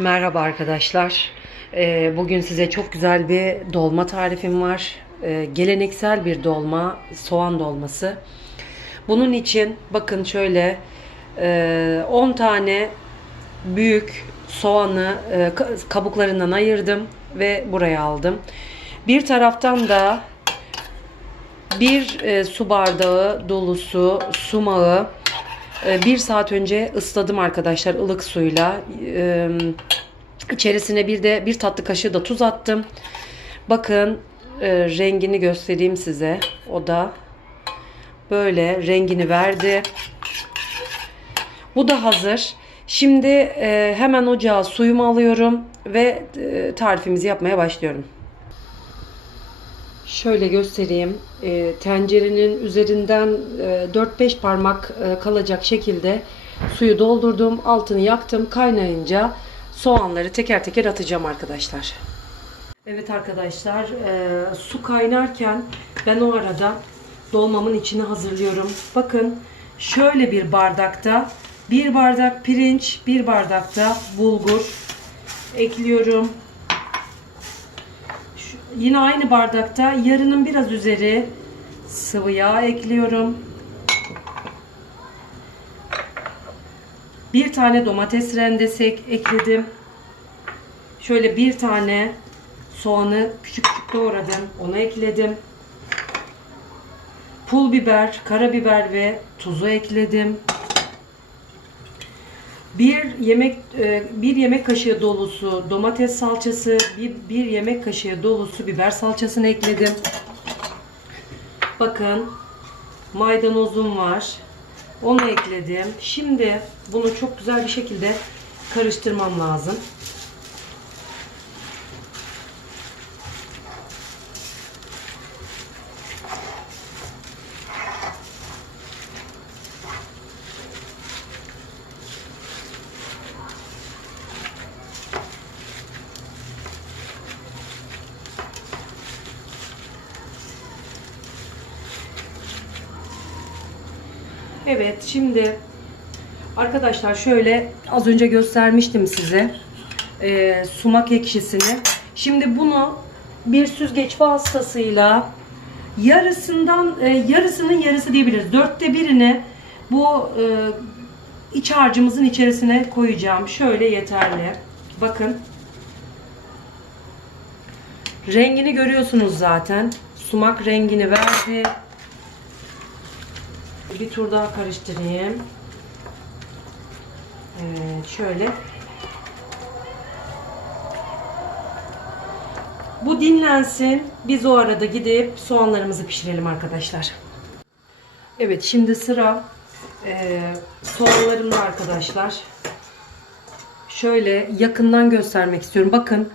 Merhaba arkadaşlar. Ee, Bugün size çok güzel bir dolma tarifim var. Ee, Geleneksel bir dolma, soğan dolması. Bunun için bakın şöyle e, 10 tane büyük soğanı e, ka- kabuklarından ayırdım ve buraya aldım. Bir taraftan da bir e, su bardağı dolusu sumağı e, bir saat önce ısladım arkadaşlar ılık suyla. E, içerisine bir de bir tatlı kaşığı da tuz attım. Bakın e, rengini göstereyim size. O da böyle rengini verdi. Bu da hazır. Şimdi e, hemen ocağa suyumu alıyorum ve e, tarifimizi yapmaya başlıyorum. Şöyle göstereyim. E, tencerenin üzerinden e, 4-5 parmak e, kalacak şekilde suyu doldurdum. Altını yaktım. Kaynayınca soğanları teker teker atacağım arkadaşlar. Evet arkadaşlar e, su kaynarken ben o arada dolmamın içini hazırlıyorum. Bakın şöyle bir bardakta bir bardak pirinç, bir bardakta bulgur ekliyorum. Yine aynı bardakta yarının biraz üzeri sıvı yağ ekliyorum. Bir tane domates rendesi ek- ekledim. Şöyle bir tane soğanı küçük küçük doğradım. Onu ekledim. Pul biber, karabiber ve tuzu ekledim. Bir yemek e, bir yemek kaşığı dolusu domates salçası, bir, bir yemek kaşığı dolusu biber salçasını ekledim. Bakın maydanozum var. Onu ekledim. Şimdi bunu çok güzel bir şekilde karıştırmam lazım. Evet şimdi arkadaşlar şöyle az önce göstermiştim size e, sumak ekşisini. Şimdi bunu bir süzgeç vasıtasıyla yarısından e, yarısının yarısı diyebiliriz. Dörtte birini bu e, iç harcımızın içerisine koyacağım. Şöyle yeterli. Bakın. Rengini görüyorsunuz zaten. Sumak rengini verdi. Bir tur daha karıştırayım. Evet, şöyle. Bu dinlensin. Biz o arada gidip soğanlarımızı pişirelim arkadaşlar. Evet, şimdi sıra e, soğanlarımda arkadaşlar. Şöyle yakından göstermek istiyorum. Bakın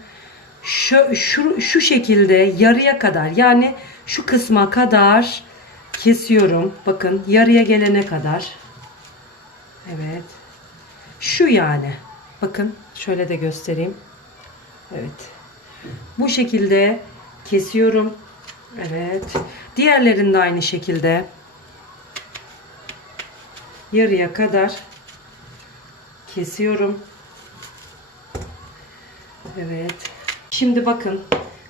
şu, şu, şu şekilde yarıya kadar yani şu kısma kadar kesiyorum. Bakın yarıya gelene kadar. Evet. Şu yani. Bakın şöyle de göstereyim. Evet. Bu şekilde kesiyorum. Evet. Diğerlerini de aynı şekilde yarıya kadar kesiyorum. Evet. Şimdi bakın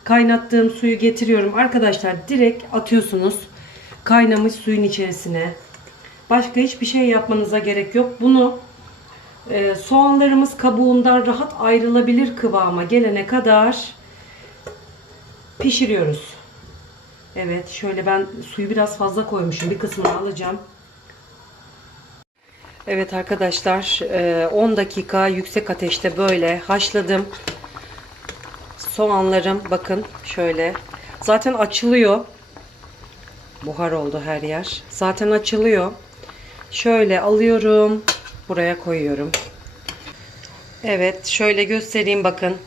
kaynattığım suyu getiriyorum. Arkadaşlar direkt atıyorsunuz kaynamış suyun içerisine. Başka hiçbir şey yapmanıza gerek yok. Bunu e, soğanlarımız kabuğundan rahat ayrılabilir kıvama gelene kadar pişiriyoruz. Evet şöyle ben suyu biraz fazla koymuşum. Bir kısmını alacağım. Evet arkadaşlar e, 10 dakika yüksek ateşte böyle haşladım. Soğanlarım bakın şöyle zaten açılıyor. Buhar oldu her yer. Zaten açılıyor. Şöyle alıyorum. Buraya koyuyorum. Evet şöyle göstereyim bakın.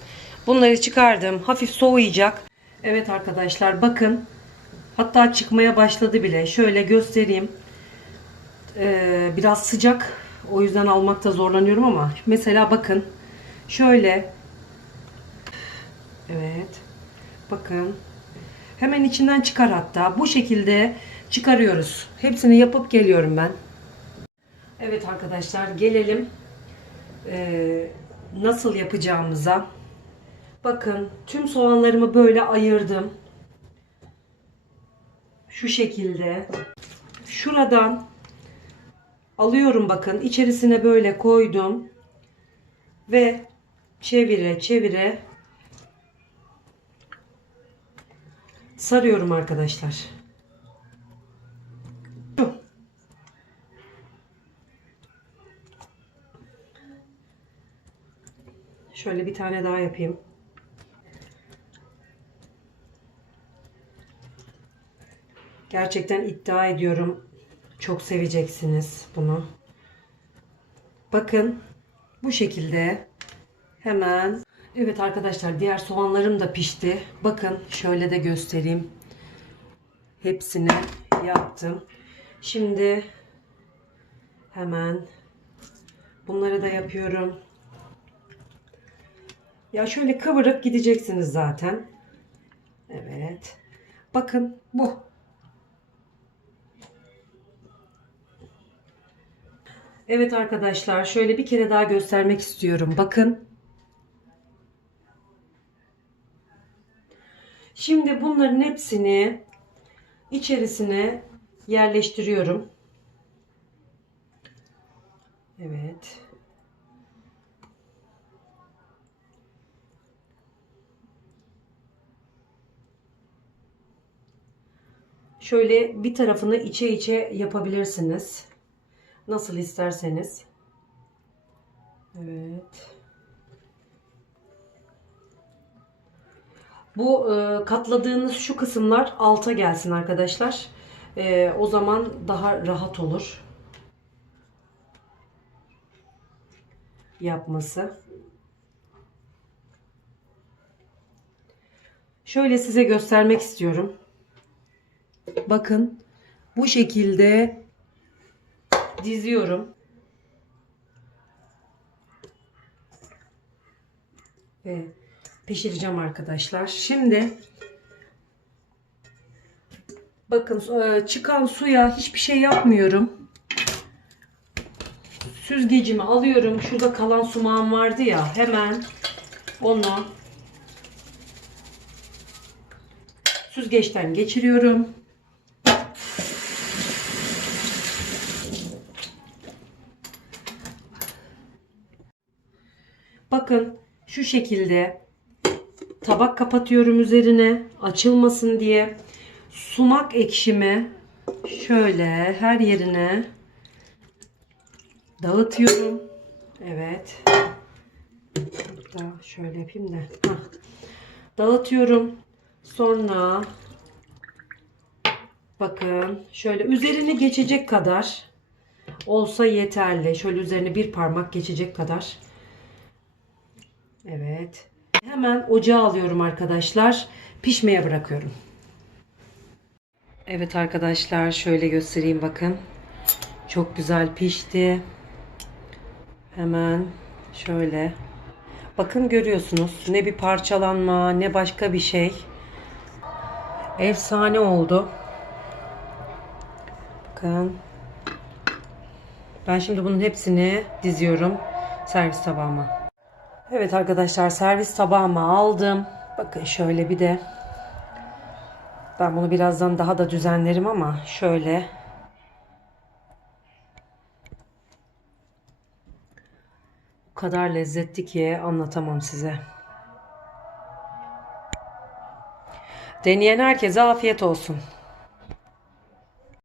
Bunları çıkardım. Hafif soğuyacak. Evet arkadaşlar bakın. Hatta çıkmaya başladı bile. Şöyle göstereyim. Ee, biraz sıcak. O yüzden almakta zorlanıyorum ama. Mesela bakın. Şöyle. Evet. Bakın. Hemen içinden çıkar hatta. Bu şekilde çıkarıyoruz. Hepsini yapıp geliyorum ben. Evet arkadaşlar gelelim. Ee, nasıl yapacağımıza. Bakın tüm soğanlarımı böyle ayırdım. Şu şekilde. Şuradan alıyorum bakın içerisine böyle koydum. Ve çevire çevire sarıyorum arkadaşlar. Şöyle bir tane daha yapayım. Gerçekten iddia ediyorum. Çok seveceksiniz bunu. Bakın bu şekilde hemen Evet arkadaşlar diğer soğanlarım da pişti. Bakın şöyle de göstereyim. Hepsini yaptım. Şimdi hemen bunları da yapıyorum. Ya şöyle kıvırıp gideceksiniz zaten. Evet. Bakın bu. Evet arkadaşlar şöyle bir kere daha göstermek istiyorum. Bakın. Şimdi bunların hepsini içerisine yerleştiriyorum. Evet. Şöyle bir tarafını içe içe yapabilirsiniz. Nasıl isterseniz. Evet. Bu e, katladığınız şu kısımlar alta gelsin arkadaşlar. E, o zaman daha rahat olur. Yapması. Şöyle size göstermek istiyorum. Bakın bu şekilde diziyorum. Ve pişireceğim arkadaşlar. Şimdi bakın e, çıkan suya hiçbir şey yapmıyorum. Süzgecimi alıyorum. Şurada kalan sumağım vardı ya. Hemen onu süzgeçten geçiriyorum. Bakın şu şekilde tabak kapatıyorum üzerine açılmasın diye. Sumak ekşimi şöyle her yerine dağıtıyorum. Evet. Hatta şöyle yapayım da. Hah. Dağıtıyorum. Sonra bakın şöyle üzerini geçecek kadar olsa yeterli. Şöyle üzerine bir parmak geçecek kadar. Evet. Hemen ocağa alıyorum arkadaşlar. Pişmeye bırakıyorum. Evet arkadaşlar şöyle göstereyim bakın. Çok güzel pişti. Hemen şöyle. Bakın görüyorsunuz. Ne bir parçalanma ne başka bir şey. Efsane oldu. Bakın. Ben şimdi bunun hepsini diziyorum servis tabağıma. Evet arkadaşlar servis tabağıma aldım. Bakın şöyle bir de ben bunu birazdan daha da düzenlerim ama şöyle o kadar lezzetli ki anlatamam size. Deneyen herkese afiyet olsun.